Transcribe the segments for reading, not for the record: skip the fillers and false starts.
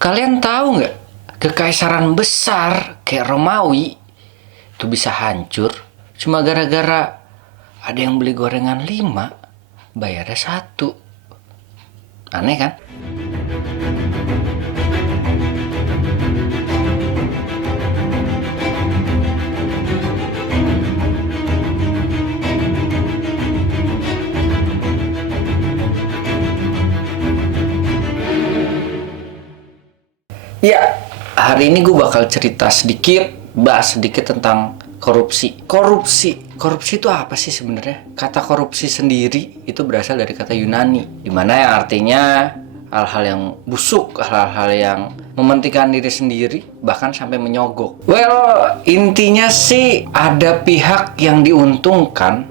Kalian tahu nggak, kekaisaran besar kayak Romawi itu bisa hancur cuma gara-gara ada yang beli gorengan 5, bayarnya 1. Aneh kan? Ya, hari ini gue bakal cerita sedikit, bahas sedikit tentang korupsi. Korupsi itu apa sih sebenarnya? Kata korupsi sendiri itu berasal dari kata Yunani, dimana yang artinya hal-hal yang busuk, hal-hal yang mementingkan diri sendiri, bahkan sampai menyogok. Well, intinya sih ada pihak yang diuntungkan,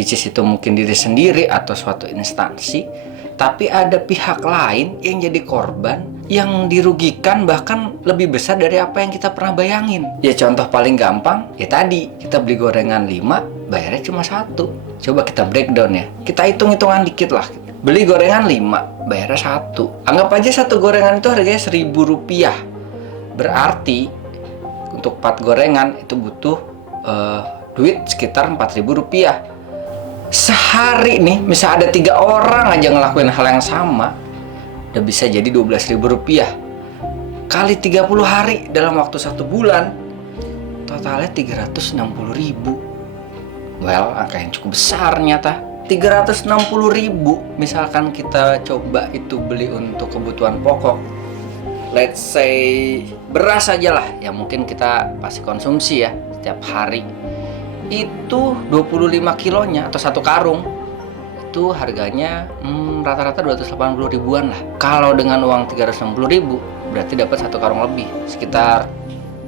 which is itu mungkin diri sendiri atau suatu instansi, tapi ada pihak lain yang jadi korban, yang dirugikan bahkan lebih besar dari apa yang kita pernah bayangin. Ya contoh paling gampang, ya tadi kita beli gorengan 5, bayarnya cuma 1. Coba kita breakdown ya, kita hitung-hitungan dikit lah. Beli gorengan 5, bayarnya 1. Anggap aja satu gorengan itu harganya Rp1.000. Berarti untuk 4 gorengan itu butuh duit sekitar Rp4.000. Sehari nih, misal ada 3 orang aja ngelakuin hal yang sama, udah bisa jadi Rp12.000. Kali 30 hari dalam waktu 1 bulan, totalnya Rp360.000. Well, angka yang cukup besar nyata. Rp360.000, misalkan kita coba itu beli untuk kebutuhan pokok, let's say beras aja lah, yang mungkin kita pasti konsumsi ya setiap hari. Itu 25 kilonya atau 1 karung itu harganya rata-rata 280 ribuan lah. Kalau dengan uang 360 ribu berarti dapat 1 karung lebih, sekitar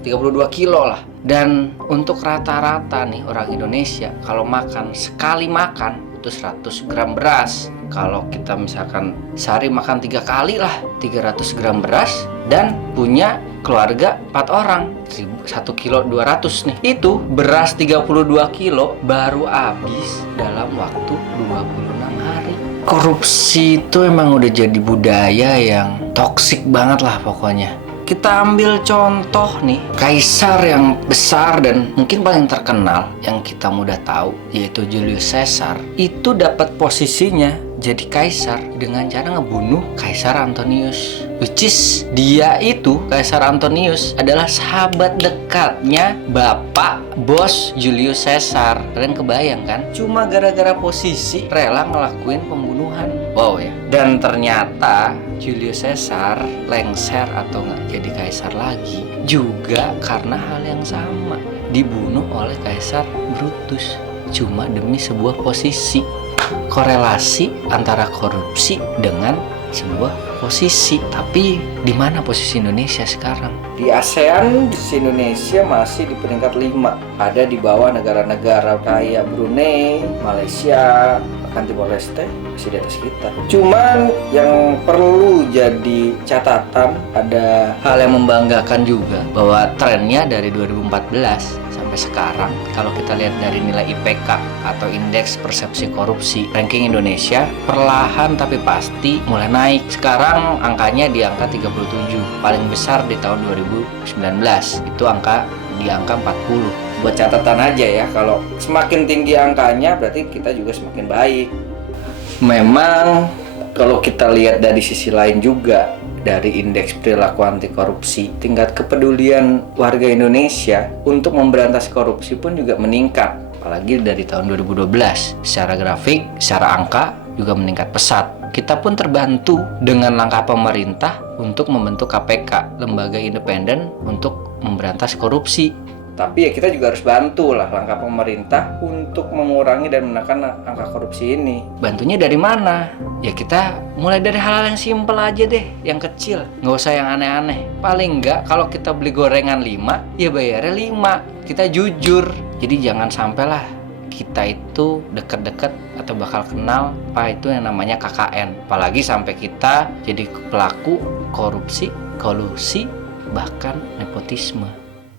32 kilo lah. Dan untuk rata-rata nih orang Indonesia kalau makan, sekali makan itu 100 gram beras. Kalau kita misalkan sehari makan 3 kali lah, 300 gram beras, dan punya keluarga 4 orang, 1 kilo 200 nih. Itu beras 32 kilo baru habis dalam waktu 26 hari. Korupsi itu emang udah jadi budaya yang toksik banget lah pokoknya. Kita ambil contoh nih, kaisar yang besar dan mungkin paling terkenal yang kita mudah tahu, yaitu Julius Caesar. Itu dapat posisinya jadi kaisar dengan cara ngebunuh Kaisar Antonius, which is dia itu, Kaisar Antonius, adalah sahabat dekatnya bapak bos Julius Caesar. Kalian kebayang kan? Cuma gara-gara posisi rela ngelakuin pembunuhan. Wow ya. Dan ternyata Julius Caesar lengser atau nggak jadi kaisar lagi juga karena hal yang sama, dibunuh oleh Kaisar Brutus cuma demi sebuah posisi. Korelasi antara korupsi dengan sebuah posisi. Tapi di mana posisi Indonesia sekarang? Di ASEAN, posisi Indonesia masih di peringkat 5. Ada di bawah negara-negara kayak Brunei, Malaysia, bahkan Timor Leste masih di atas kita. Cuman yang perlu jadi catatan, ada hal yang membanggakan juga, bahwa trennya dari 2014 sampai sekarang, kalau kita lihat dari nilai IPK atau Indeks Persepsi Korupsi, ranking Indonesia perlahan tapi pasti mulai naik. Sekarang angkanya di angka 37, paling besar di tahun 2019 itu di angka 40. Buat catatan aja ya, kalau semakin tinggi angkanya berarti kita juga semakin baik. Memang kalau kita lihat dari sisi lain juga, dari indeks perilaku anti korupsi, tingkat kepedulian warga Indonesia untuk memberantas korupsi pun juga meningkat. Apalagi dari tahun 2012, secara grafik, secara angka juga meningkat pesat. Kita pun terbantu dengan langkah pemerintah untuk membentuk KPK, lembaga independen untuk memberantas korupsi. Tapi ya kita juga harus bantu lah langkah pemerintah untuk mengurangi dan menekan angka korupsi ini. Bantunya dari mana? Ya kita mulai dari hal yang simpel aja deh, yang kecil. Nggak usah yang aneh-aneh. Paling nggak kalau kita beli gorengan 5, ya bayarnya 5. Kita jujur. Jadi jangan sampailah kita itu deket-deket atau bakal kenal apa itu yang namanya KKN. Apalagi sampai kita jadi pelaku korupsi, kolusi, bahkan nepotisme.